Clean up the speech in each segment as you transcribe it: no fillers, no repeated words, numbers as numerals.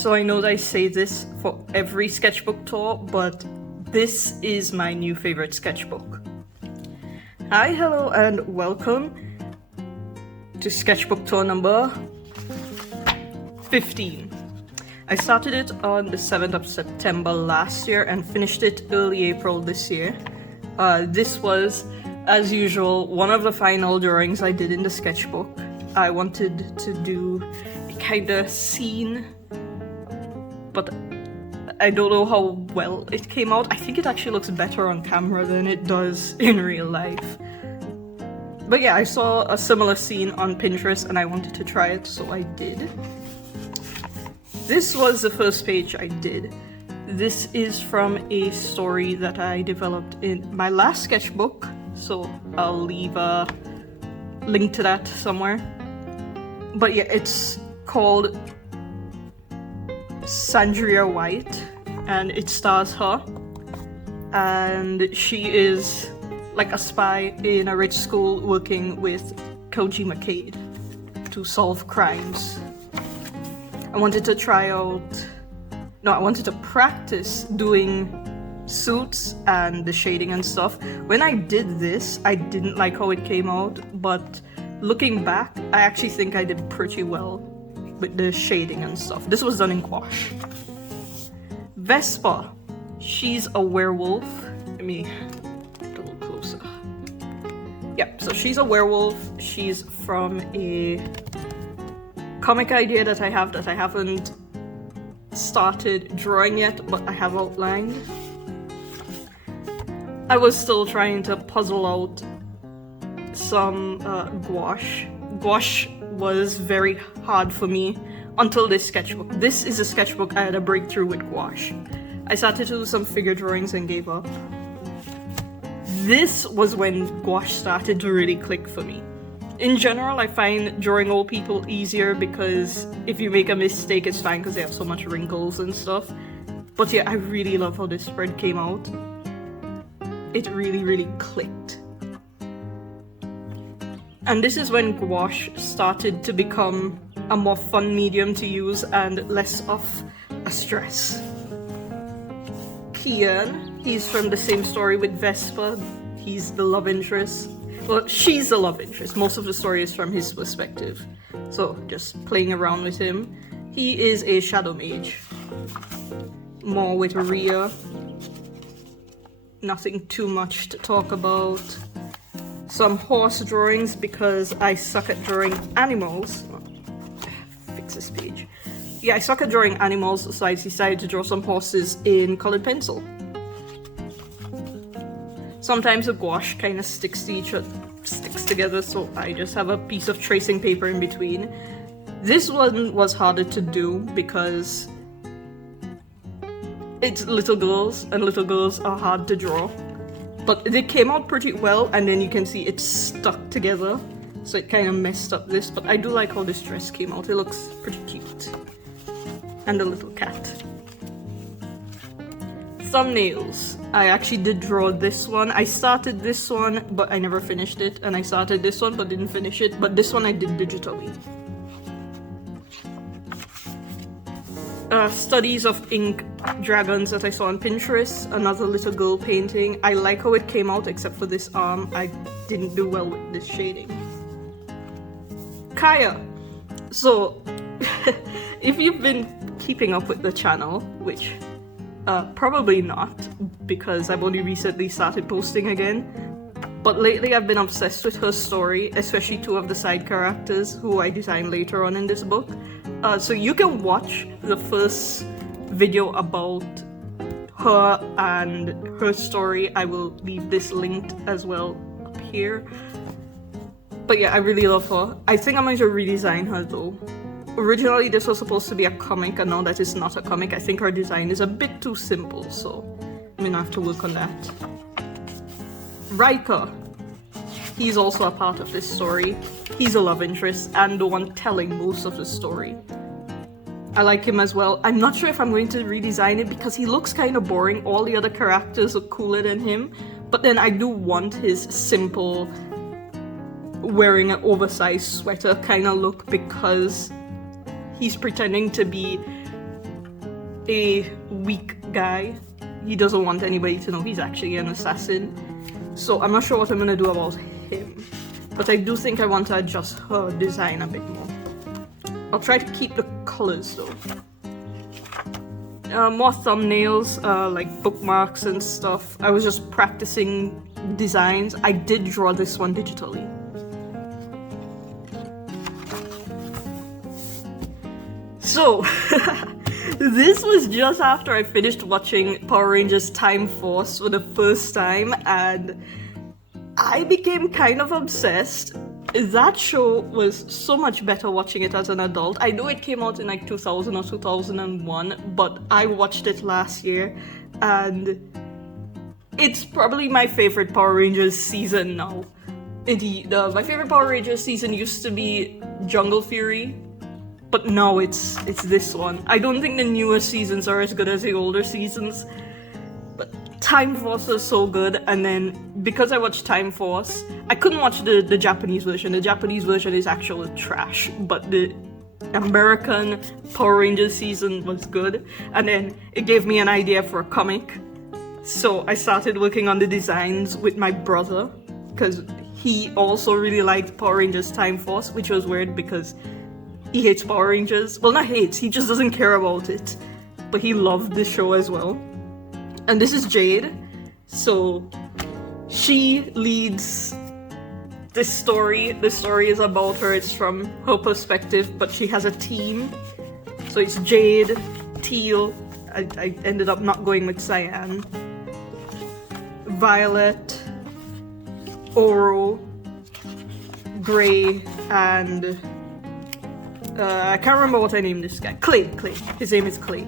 So I know that I say this for every sketchbook tour, but this is my new favorite sketchbook. Hi, hello, and welcome to sketchbook tour number 15. I started it on the 7th of September last year and finished it early April this year. This was, as usual, one of the final drawings I did in the sketchbook. I wanted to do a kind of scene, but I don't know how well it came out. I think it actually looks better on camera than it does in real life. But yeah, I saw a similar scene on Pinterest and I wanted to try it, so I did. This was the first page I did. This is from a story that I developed in my last sketchbook, so I'll leave a link to that somewhere. But yeah, it's called Sandria White, and it stars her, and she is like a spy in a rich school working with Koji McCade to solve crimes. I wanted to practice doing suits and the shading and stuff. When I did this, I didn't like how it came out, but looking back, I actually think I did pretty well with the shading and stuff. This was done in gouache. Vespa, she's a werewolf. Let me get a little closer. Yeah, so she's a werewolf. She's from a comic idea that I haven't started drawing yet, but I have outlined. I was still trying to puzzle out some gouache. Gouache was very hard for me until this sketchbook. This is a sketchbook I had a breakthrough with gouache. I started to do some figure drawings and gave up. This was when gouache started to really click for me. In general, I find drawing old people easier because if you make a mistake, it's fine because they have so much wrinkles and stuff. But yeah, I really love how this spread came out. It really clicked. And this is when gouache started to become a more fun medium to use and less of a stress. Kian, he's from the same story with Vespa. He's the love interest. Well, she's the love interest. Most of the story is from his perspective. So, just playing around with him. He is a shadow mage. More with Rhea. Nothing too much to talk about. Some horse drawings because I suck at drawing animals. Fix this page. Yeah, I suck at drawing animals, so I decided to draw some horses in colored pencil. Sometimes the gouache kind of sticks together, so I just have a piece of tracing paper in between. This one was harder to do because it's little girls, and little girls are hard to draw. But they came out pretty well, and then you can see it's stuck together, so it kind of messed up this, but I do like how this dress came out. It looks pretty cute. And the little cat. Thumbnails. I actually did draw this one. I started this one, but I never finished it, and I started this one, but didn't finish it, but this one I did digitally. Studies of ink dragons that I saw on Pinterest, another little girl painting. I like how it came out, except for this arm. I didn't do well with this shading. Kaya. So, if you've been keeping up with the channel, which probably not, because I've only recently started posting again, but lately I've been obsessed with her story, especially two of the side characters who I designed later on in this book. So you can watch the first video about her and her story. I will leave this linked as well up here. But yeah, I really love her. I think I'm going to redesign her though. Originally this was supposed to be a comic, and now that it's not a comic, I think her design is a bit too simple, so I'm gonna have to work on that. Riker. He's also a part of this story. He's a love interest and the one telling most of the story. I like him as well. I'm not sure if I'm going to redesign it because he looks kind of boring. All the other characters are cooler than him, but then I do want his simple wearing an oversized sweater kind of look because he's pretending to be a weak guy. He doesn't want anybody to know he's actually an assassin. So I'm not sure what I'm gonna do about him. But I do think I want to adjust her design a bit more. I'll try to keep the colors though. More thumbnails, like bookmarks and stuff. I was just practicing designs. I did draw this one digitally. So, this was just after I finished watching Power Rangers Time Force for the first time, and I became kind of obsessed. That show was so much better watching it as an adult. I know it came out in like 2000 or 2001, but I watched it last year, and it's probably my favorite Power Rangers season now. My favorite Power Rangers season used to be Jungle Fury, but now it's this one. I don't think the newer seasons are as good as the older seasons, but Time Force was so good. And then because I watched Time Force, I couldn't watch the Japanese version. The Japanese version is actual trash, but the American Power Rangers season was good. And then it gave me an idea for a comic. So I started working on the designs with my brother, because he also really liked Power Rangers Time Force, which was weird because he hates Power Rangers. Well, not hates, he just doesn't care about it. But he loved this show as well. And this is Jade. So she leads this story. The story is about her. It's from her perspective, but she has a team. So it's Jade, Teal. I ended up not going with Cyan. Violet, Oro, Gray, and I can't remember what I named this guy. Clay. His name is Clay.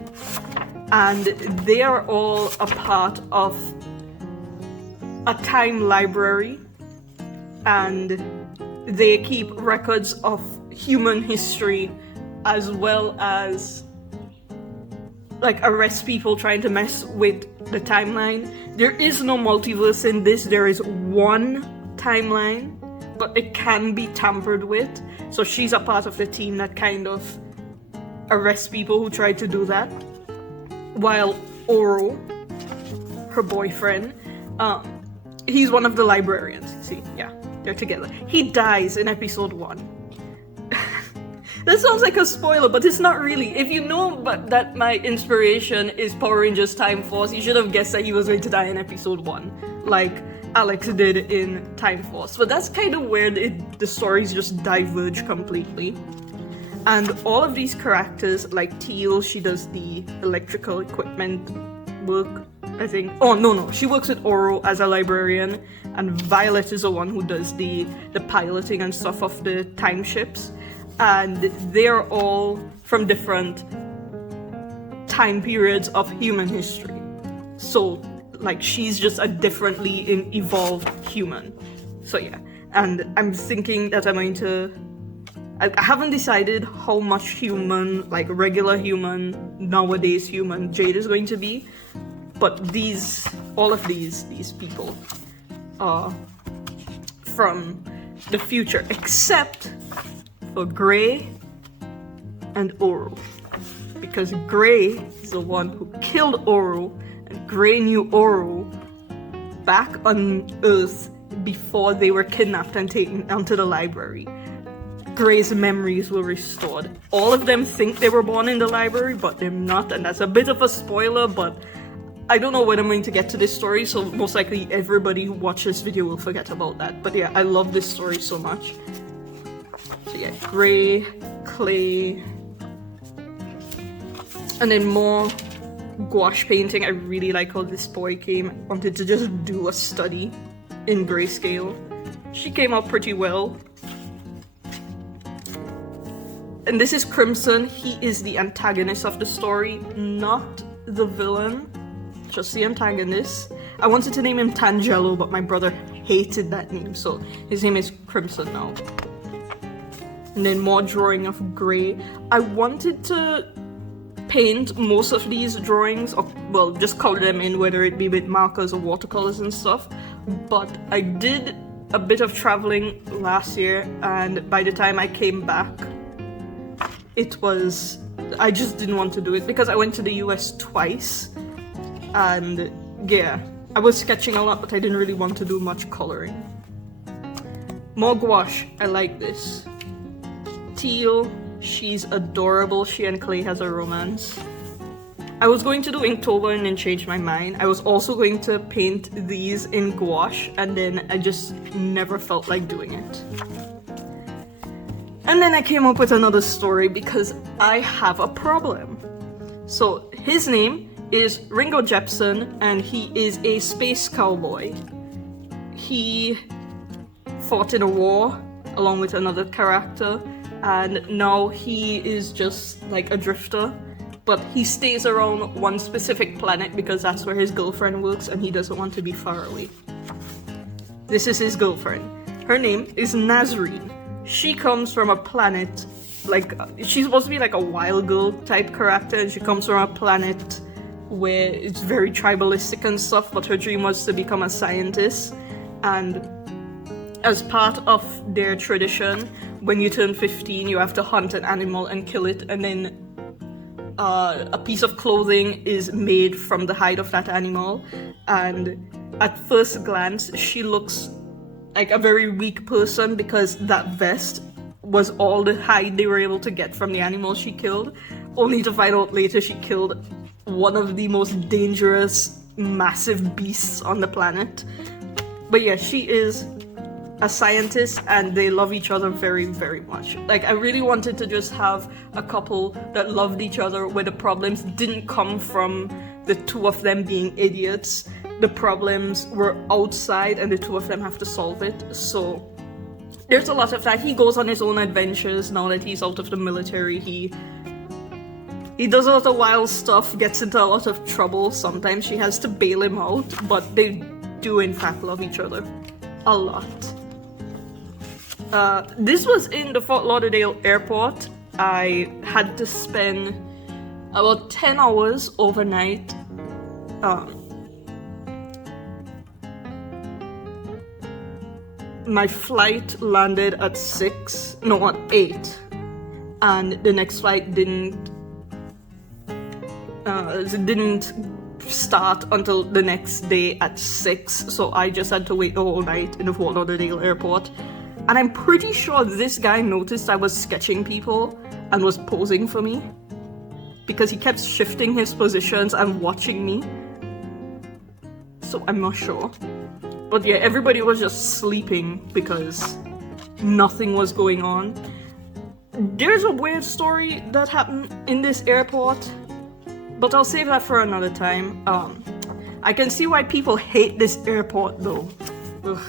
And they are all a part of a time library, and they keep records of human history as well as like arrest people trying to mess with the timeline. There is no multiverse in this. There is one timeline, but it can be tampered with. So she's a part of the team that kind of arrests people who try to do that. While Oro, her boyfriend, he's one of the librarians. See, yeah, they're together. He dies in episode 1. That sounds like a spoiler, but it's not really. If you know that my inspiration is Power Rangers Time Force, you should have guessed that he was going to die in episode 1, like Alex did in Time Force. But that's kind of where the stories just diverge completely. And all of these characters, like Teal, she does the electrical equipment work, I think. Oh, no, she works with Oro as a librarian, and Violet is the one who does the piloting and stuff of the time ships. And they're all from different time periods of human history. So, like, she's just a differently evolved human. So yeah, and I'm thinking that I'm going to... I haven't decided how much human, like regular human, nowadays human, Jade is going to be, but all of these people are from the future, except for Gray and Oro, because Gray is the one who killed Oro, and Gray knew Oro back on Earth before they were kidnapped and taken onto the library. Gray's memories were restored. All of them think they were born in the library, but they're not, and that's a bit of a spoiler, but I don't know when I'm going to get to this story, so most likely everybody who watches this video will forget about that. But yeah, I love this story so much. So yeah, Gray, Clay, and then more gouache painting. I really like how this boy came. I wanted to just do a study in grayscale. She came out pretty well. And this is Crimson. He is the antagonist of the story, not the villain, just the antagonist. I wanted to name him Tangelo, but my brother hated that name, so his name is Crimson now. And then more drawing of Gray. I wanted to paint most of these drawings, or well, just color them in, whether it be with markers or watercolors and stuff, but I did a bit of traveling last year, and by the time I came back, it was I just didn't want to do it because I went to the US twice, and yeah, I was sketching a lot, but I didn't really want to do much coloring. More gouache, I like this. Teal, she's adorable. She and Clay has a romance. I was going to do Inktober and then changed my mind. I was also going to paint these in gouache, and then I just never felt like doing it. And then I came up with another story because I have a problem. So his name is Ringo Jepson, and he is a space cowboy. He fought in a war along with another character, and now he is just like a drifter. But he stays around one specific planet because that's where his girlfriend works, and he doesn't want to be far away. This is his girlfriend. Her name is Nazreen. She comes from a planet, like, she's supposed to be like a wild girl type character, and she comes from a planet where it's very tribalistic and stuff, but her dream was to become a scientist. And as part of their tradition, when you turn 15, you have to hunt an animal and kill it, and then a piece of clothing is made from the hide of that animal. And at first glance, she looks like a very weak person because that vest was all the hide they were able to get from the animal she killed, only to find out later she killed one of the most dangerous, massive beasts on the planet. But yeah, she is a scientist, and they love each other very, very much. Like, I really wanted to just have a couple that loved each other where the problems didn't come from the two of them being idiots. The problems were outside and the two of them have to solve it. So there's a lot of that. He goes on his own adventures now that he's out of the military. He does a lot of wild stuff, gets into a lot of trouble. Sometimes she has to bail him out, but they do in fact love each other a lot. This was in the Fort Lauderdale airport. I had to spend about 10 hours overnight. My flight landed at 8, and the next flight didn't start until the next day at 6, so I just had to wait the whole night in the Fort Lauderdale airport. And I'm pretty sure this guy noticed I was sketching people and was posing for me, because he kept shifting his positions and watching me. So I'm not sure. But yeah, everybody was just sleeping because nothing was going on. There's a weird story that happened in this airport, but I'll save that for another time. I can see why people hate this airport though. Ugh.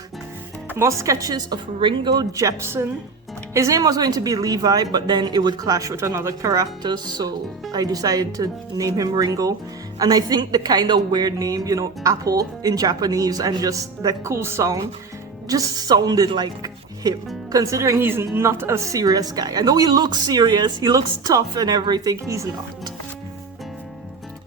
More sketches of Ringo Jepson. His name was going to be Levi, but then it would clash with another character, so I decided to name him Ringo. And I think the kind of weird name, you know, Apple in Japanese, and just that cool sound, just sounded like him, considering he's not a serious guy. I know he looks serious, he looks tough and everything, he's not.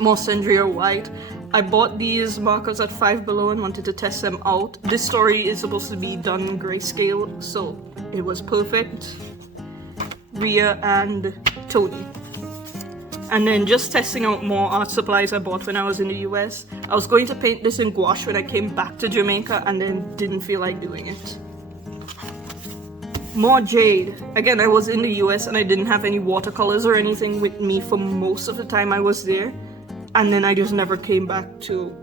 More Sandria White. I bought these markers at Five Below and wanted to test them out. This story is supposed to be done in grayscale, so it was perfect. Rhea and Tony. And then just testing out more art supplies I bought when I was in the US. I was going to paint this in gouache when I came back to Jamaica and then didn't feel like doing it. More jade. Again, I was in the US and I didn't have any watercolors or anything with me for most of the time I was there. And then I just never came back to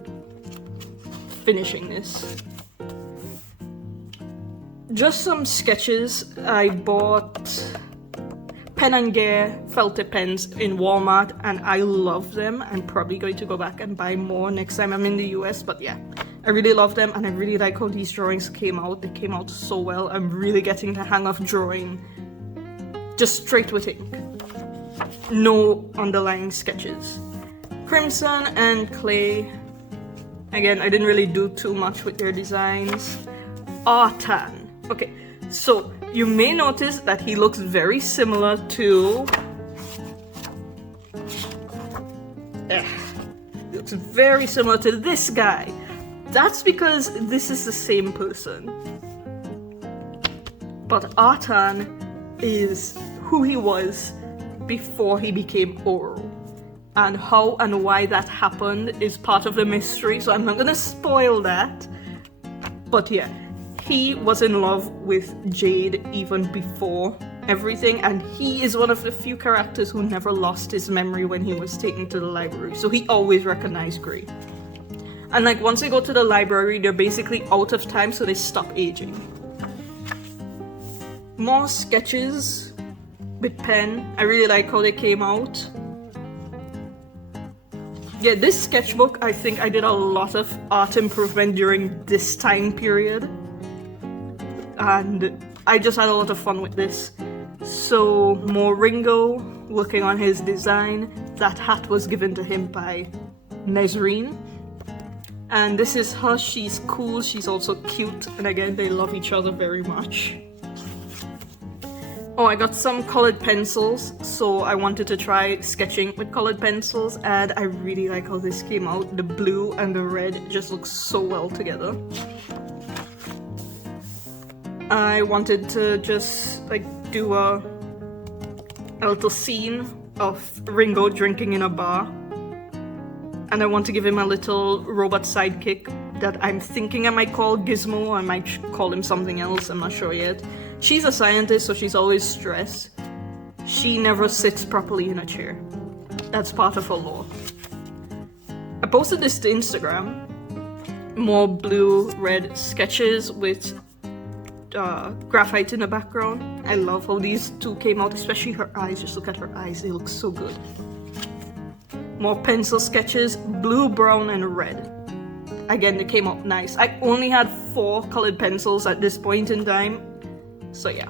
finishing this. Just some sketches. I bought Pen and Gear Felted pens in Walmart and I love them. I'm probably going to go back and buy more next time I'm in the US, but yeah. I really love them and I really like how these drawings came out. They came out so well. I'm really getting the hang of drawing just straight with ink. No underlying sketches. Crimson and Clay. Again, I didn't really do too much with their designs. Artan. Okay, so you may notice that he looks very similar to... He looks very similar to this guy. That's because this is the same person. But Artan is who he was before he became oral. And how and why that happened is part of the mystery, so I'm not gonna spoil that. But yeah, he was in love with Jade even before everything, and he is one of the few characters who never lost his memory when he was taken to the library, so he always recognized Grey. And like once they go to the library, they're basically out of time, so they stop aging. More sketches with pen. I really like how they came out. Yeah, this sketchbook, I think I did a lot of art improvement during this time period. And I just had a lot of fun with this. So, more Ringo, working on his design. That hat was given to him by Nesrine. And this is her, she's cool, she's also cute, and again, they love each other very much. Oh, I got some colored pencils, so I wanted to try sketching with colored pencils, and I really like how this came out. The blue and the red just look so well together. I wanted to just like do a little scene of Ringo drinking in a bar. And I want to give him a little robot sidekick that I'm thinking I might call Gizmo. I might call him something else, I'm not sure yet. She's a scientist, so she's always stressed. She never sits properly in a chair. That's part of her lore. I posted this to Instagram. More blue-red sketches with graphite in the background. I love how these two came out, especially her eyes. Just look at her eyes, they look so good. More pencil sketches, blue, brown, and red. Again, they came out nice. I only had 4 colored pencils at this point in time, so yeah.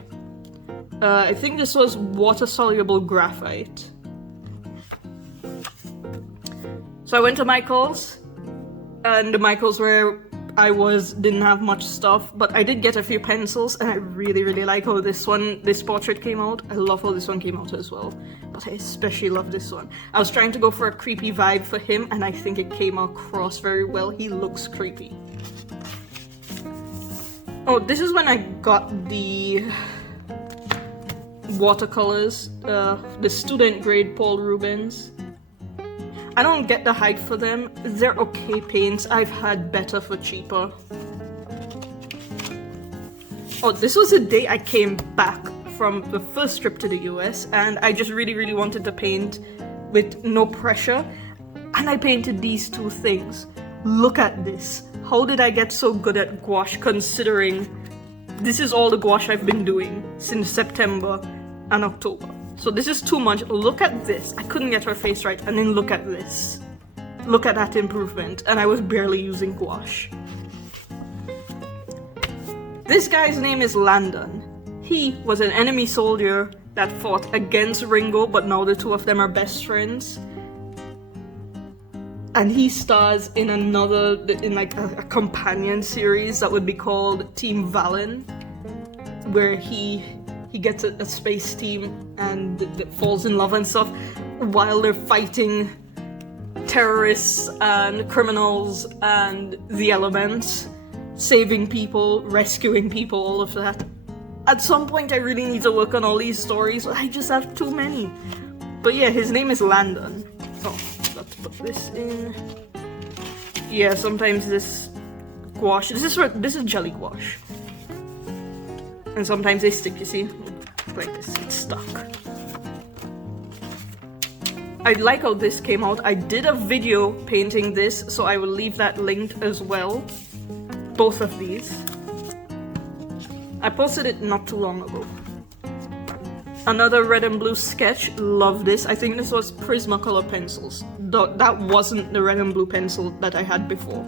I think this was water-soluble graphite. So I went to Michael's, and the Michael's where I didn't have much stuff, but I did get a few pencils, and I really, really like how this portrait came out. I love how this one came out as well, but I especially love this one. I was trying to go for a creepy vibe for him, and I think it came across very well. He looks creepy. Oh, this is when I got the watercolors, the student grade Paul Rubens. I don't get the hype for them. They're okay paints. I've had better for cheaper. Oh, this was the day I came back from the first trip to the US, and I just really, really wanted to paint with no pressure. And I painted these 2 things. Look at this. How did I get so good at gouache, considering this is all the gouache I've been doing since September and October. So this is too much. Look at this. I couldn't get her face right, and then look at this. Look at that improvement, and I was barely using gouache. This guy's name is Landon. He was an enemy soldier that fought against Ringo, but now the 2 of them are best friends. And he stars in like a companion series that would be called Team Valen, where he gets a space team and falls in love and stuff while they're fighting terrorists and criminals and the elements, saving people, rescuing people, all of that. At some point I really need to work on all these stories, but I just have too many. But yeah, his name is Landon. Oh, let's put this in. Yeah, sometimes this gouache, this is jelly gouache. And sometimes they stick, you see? Like this, it's stuck. I like how this came out. I did a video painting this, so I will leave that linked as well. Both of these. I posted it not too long ago. Another red and blue sketch, love this. I think this was Prismacolor pencils. That wasn't the red and blue pencil that I had before.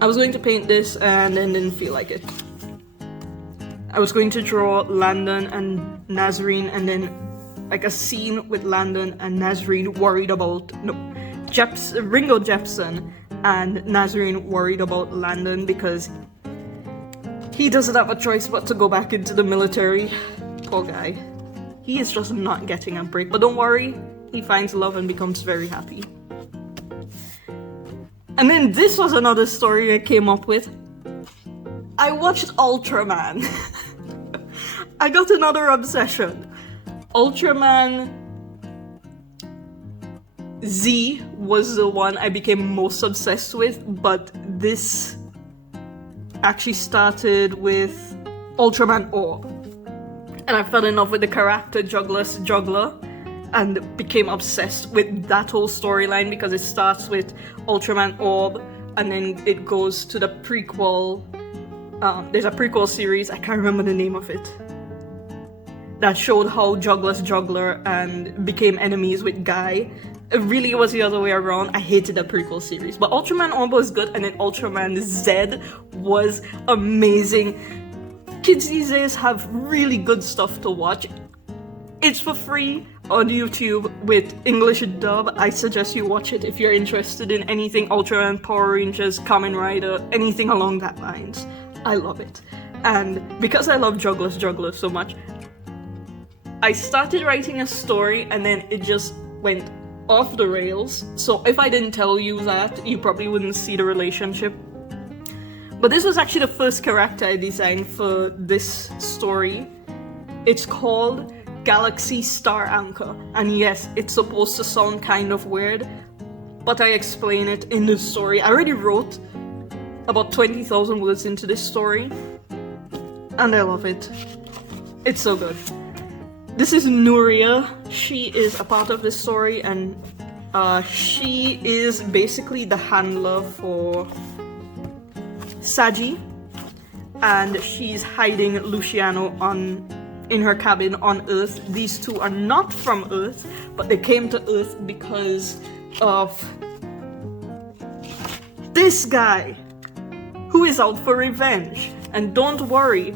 I was going to paint this and then didn't feel like it. I was going to draw Landon and Nazreen, and then like a scene with Landon and Nazreen worried about, Ringo Jepson and Nazreen worried about Landon because he doesn't have a choice but to go back into the military. Poor guy. He is just not getting a break, but don't worry, he finds love and becomes very happy. And then this was another story I came up with. I watched Ultraman. I got another obsession. Ultraman Z was the one I became most obsessed with, but this actually started with Ultraman Orb. And I fell in love with the character Juggler's Juggler and became obsessed with that whole storyline because it starts with Ultraman Orb and then it goes to the prequel. There's a prequel series, I can't remember the name of it, that showed how Juggler's Juggler and became enemies with Guy. It really was the other way around. I hated the prequel series. But Ultraman Orb was good, and then Ultraman Z was amazing. Kids these days have really good stuff to watch. It's for free on YouTube with English dub. I suggest you watch it if you're interested in anything Ultraman, Power Rangers, Kamen Rider, anything along that lines. I love it. And because I love Juggler's Juggler so much, I started writing a story and then it just went off the rails. So if I didn't tell you that, you probably wouldn't see the relationship. But this was actually the first character I designed for this story. It's called Galaxy Star Anchor. And yes, it's supposed to sound kind of weird, but I explain it in the story. I already wrote about 20,000 words into this story, and I love it. It's so good. This is Nuria. She is a part of this story, and she is basically the handler for Saji, and she's hiding Luciano in her cabin on Earth. These two are not from Earth, but they came to Earth because of this guy who is out for revenge. And don't worry,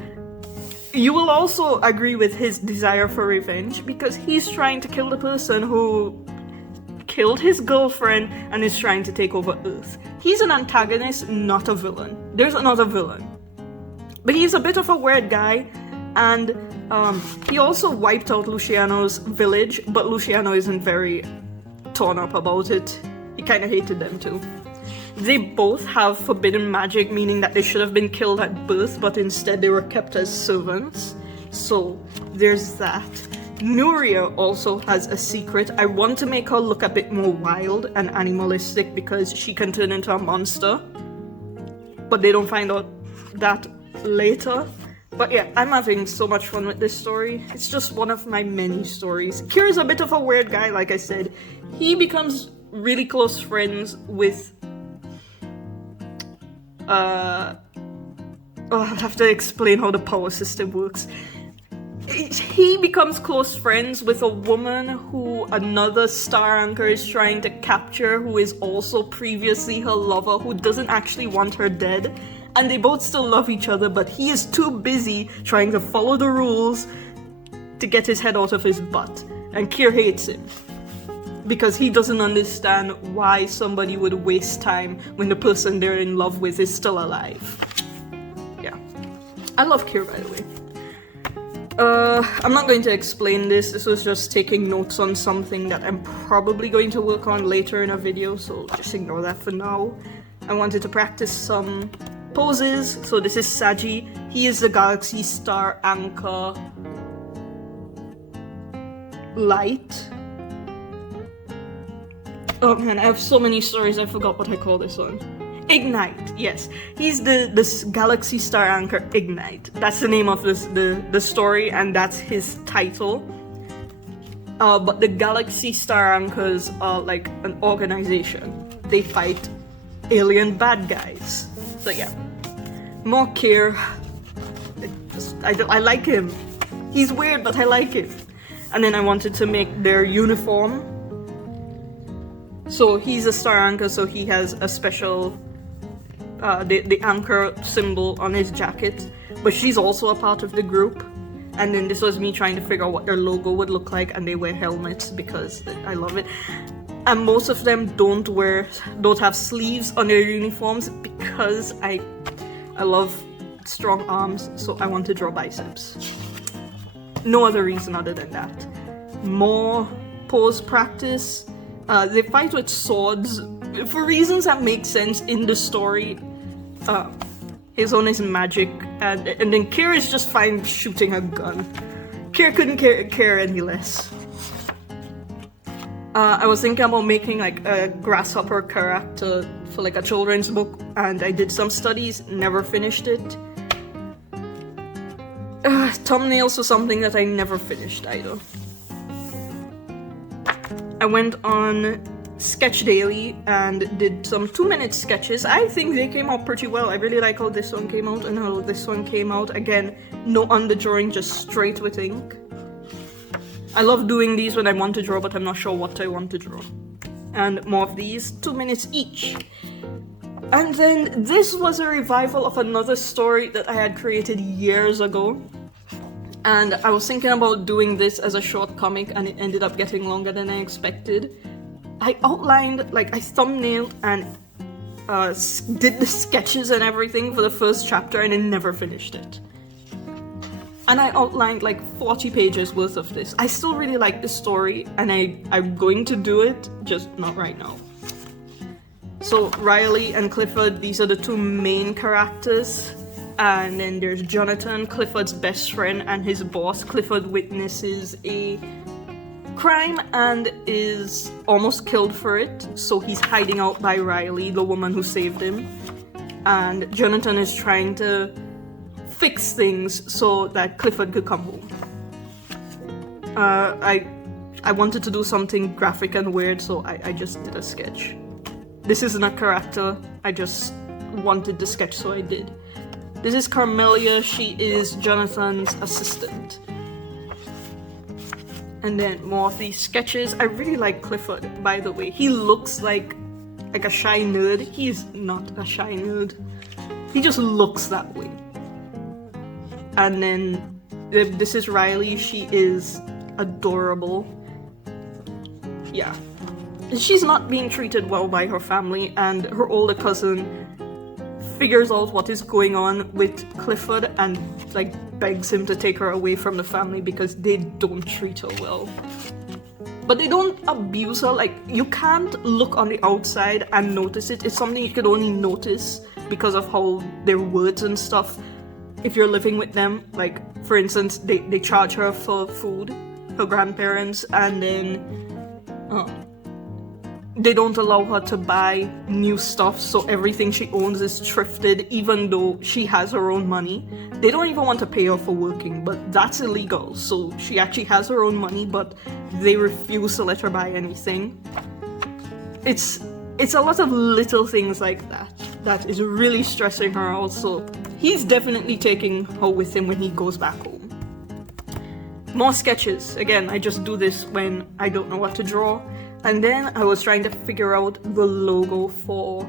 you will also agree with his desire for revenge because he's trying to kill the person who killed his girlfriend and is trying to take over Earth. He's an antagonist, not a villain. There's another villain. But he's a bit of a weird guy, and he also wiped out Luciano's village, but Luciano isn't very torn up about it. He kind of hated them too. They both have forbidden magic, meaning that they should have been killed at birth, but instead they were kept as servants. So there's that. Nuria also has a secret. I want to make her look a bit more wild and animalistic because she can turn into a monster. But they don't find out that later. But yeah, I'm having so much fun with this story. It's just one of my many stories. Kira's a bit of a weird guy, like I said. He becomes really close friends with I'll have to explain how the power system works. He becomes close friends with a woman who another star anchor is trying to capture, who is also previously her lover, who doesn't actually want her dead. And they both still love each other, but he is too busy trying to follow the rules to get his head out of his butt. And Kira hates him because he doesn't understand why somebody would waste time when the person they're in love with is still alive. Yeah. I love Kira, by the way. I'm not going to explain this. This was just taking notes on something that I'm probably going to work on later in a video, so just ignore that for now. I wanted to practice some poses. So this is Saji. He is the Galaxy Star Anchor Light. Oh man, I have so many stories, I forgot what I call this one. Ignite, yes. He's this Galaxy Star Anchor Ignite. That's the name of the story, and that's his title. But the Galaxy Star Anchors are like an organization. They fight alien bad guys. So yeah. More Kir. I like him. He's weird, but I like him. And then I wanted to make their uniform. So he's a star anchor, so he has a special, the anchor symbol on his jacket. But she's also a part of the group. And then this was me trying to figure out what their logo would look like, and they wear helmets because I love it. And most of them don't have sleeves on their uniforms because I love strong arms, so I want to draw biceps. No other reason other than that. More pose practice. They fight with swords for reasons that make sense in the story. His own is magic, and then Kira is just fine shooting a gun. Kira couldn't care any less. I was thinking about making like a grasshopper character for like a children's book, and I did some studies, never finished it. Thumbnails were something that I never finished either. I went on Sketch Daily and did some 2-minute sketches. I think they came out pretty well. I really like how this one came out and how this one came out. Again, no underdrawing, just straight with ink. I love doing these when I want to draw, but I'm not sure what I want to draw. And more of these, 2 minutes each. And then this was a revival of another story that I had created years ago. And I was thinking about doing this as a short comic, and it ended up getting longer than I expected. I outlined, like I thumbnailed and did the sketches and everything for the first chapter, and I never finished it. And I outlined like 40 pages worth of this. I still really like the story, and I'm going to do it, just not right now. So Riley and Clifford, these are the two main characters. And then there's Jonathan, Clifford's best friend, and his boss. Clifford witnesses a crime and is almost killed for it, so he's hiding out by Riley, the woman who saved him. And Jonathan is trying to fix things so that Clifford could come home. I wanted to do something graphic and weird, so I just did a sketch. This isn't a character, I just wanted the sketch, so I did. This is Carmelia, she is Jonathan's assistant. And then more of these sketches. I really like Clifford, by the way. He looks like a shy nerd. He's not a shy nerd. He just looks that way. And then this is Riley, she is adorable. Yeah. She's not being treated well by her family, and her older cousin figures out what is going on with Clifford and like begs him to take her away from the family because they don't treat her well. But they don't abuse her. Like, you can't look on the outside and notice it. It's something you could only notice because of how their words and stuff. If you're living with them, like for instance, they charge her for food, her grandparents, and then they don't allow her to buy new stuff, so everything she owns is thrifted, even though she has her own money. They don't even want to pay her for working, but that's illegal, so she actually has her own money, but they refuse to let her buy anything. It's a lot of little things like that is really stressing her out, so he's definitely taking her with him when he goes back home. More sketches. Again, I just do this when I don't know what to draw. And then I was trying to figure out the logo for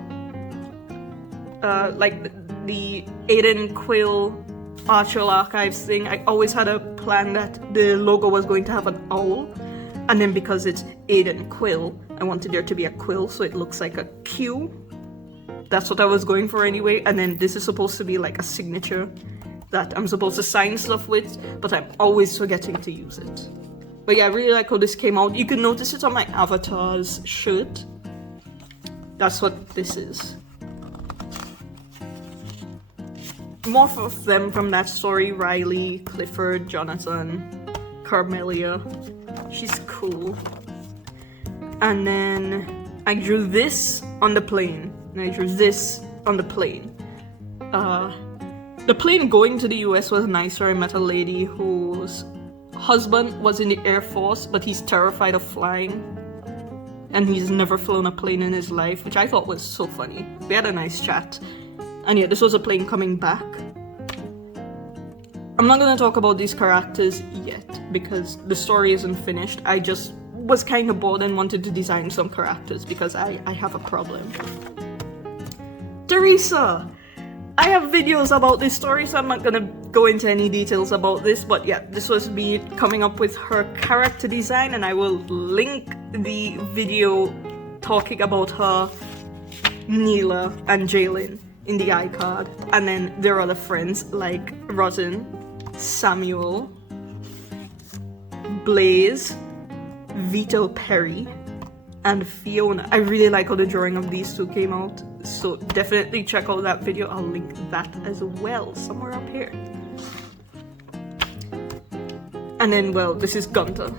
like the Aiden Quill Archer Archives thing. I always had a plan that the logo was going to have an owl, and then because it's Aiden Quill, I wanted there to be a quill so it looks like a Q. That's what I was going for anyway. And then this is supposed to be like a signature that I'm supposed to sign stuff with, but I'm always forgetting to use it. But yeah, I really like how this came out. You can notice it on my avatar's shirt. That's what this is. More of them from that story. Riley, Clifford, Jonathan, Carmelia. She's cool. And then I drew this on the plane. And I drew this on the plane. The plane going to the US was nicer. I met a lady whose husband was in the Air Force, but he's terrified of flying. And he's never flown a plane in his life, which I thought was so funny. We had a nice chat. And yeah, this was a plane coming back. I'm not gonna talk about these characters yet, because the story isn't finished. I just was kind of bored and wanted to design some characters, because I have a problem. Teresa! I have videos about this story, so I'm not gonna go into any details about this, but yeah, this was me coming up with her character design, and I will link the video talking about her, Neela, and Jalen in the iCard. And then there are other friends like Rosin, Samuel, Blaze, Vito Perry, and Fiona. I really like how the drawing of these two came out, so definitely check out that video. I'll link that as well somewhere up here. And then, well, this is Gunter.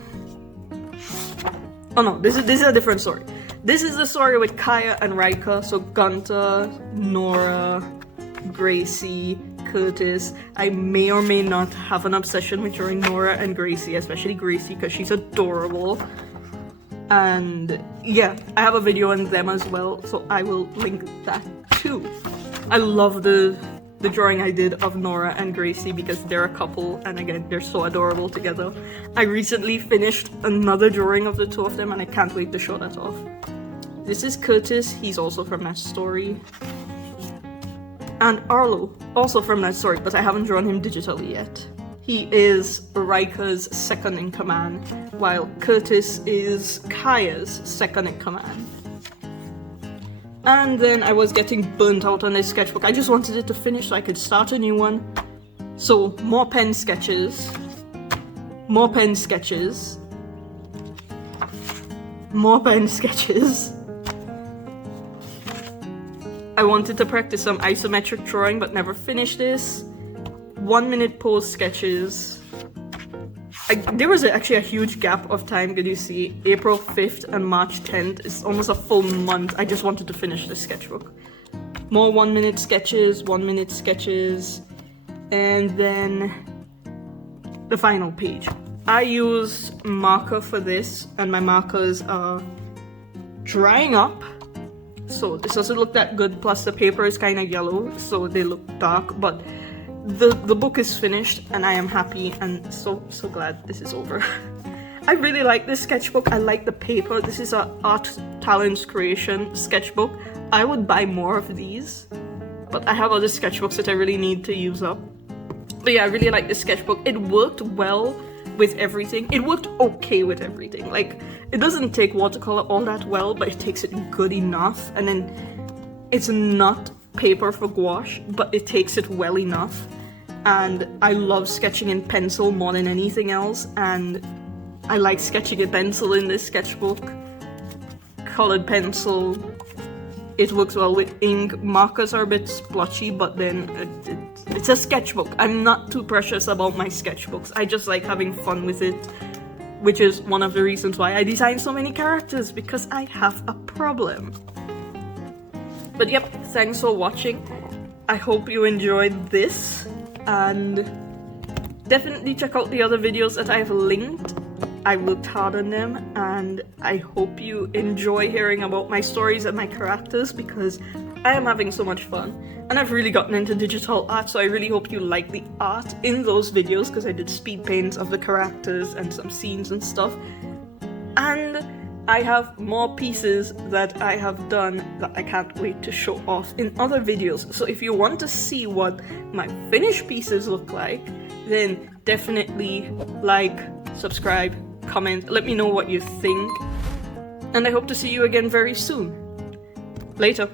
Oh no, this is a different story. This is the story with Kaya and Rika, so Gunter, Nora, Gracie, Curtis. I may or may not have an obsession with drawing Nora and Gracie, especially Gracie because she's adorable. And yeah, I have a video on them as well, so I will link that too. I love the drawing I did of Nora and Gracie because they're a couple, and again, they're so adorable together. I recently finished another drawing of the two of them, and I can't wait to show that off. This is Curtis, he's also from that story. And Arlo, also from that story, but I haven't drawn him digitally yet. He is Rika's second in command, while Curtis is Kaya's second in command. And then I was getting burnt out on this sketchbook. I just wanted it to finish so I could start a new one. So, more pen sketches. More pen sketches. More pen sketches. I wanted to practice some isometric drawing but never finished this. 1 minute pose sketches. There was actually a huge gap of time, could you see? April 5th and March 10th. It's almost a full month. I just wanted to finish this sketchbook. More 1 minute sketches, 1 minute sketches. And then the final page. I use marker for this, and my markers are drying up. So this doesn't look that good, plus the paper is kind of yellow, so they look dark, but the book is finished and I am happy and so glad this is over. I really like this sketchbook. I like the paper. This is a Art Talents Creation sketchbook. I would buy more of these, but I have other sketchbooks that I really need to use up. But yeah, I really like this sketchbook. It worked well with everything. It worked okay with everything. Like, it doesn't take watercolor all that well, but it takes it good enough. And then it's not paper for gouache, but it takes it well enough. And I love sketching in pencil more than anything else, and I like sketching in pencil in this sketchbook. Colored pencil. It works well with ink. Markers are a bit splotchy, but then it's a sketchbook. I'm not too precious about my sketchbooks. I just like having fun with it, which is one of the reasons why I design so many characters, because I have a problem. But yep, thanks for watching. I hope you enjoyed this, and definitely check out the other videos that I've linked. I worked hard on them, and I hope you enjoy hearing about my stories and my characters, because I am having so much fun. And I've really gotten into digital art, so I really hope you like the art in those videos, because I did speed paints of the characters and some scenes and stuff. And I have more pieces that I have done that I can't wait to show off in other videos. So if you want to see what my finished pieces look like, then definitely like, subscribe, comment, let me know what you think. And I hope to see you again very soon. Later.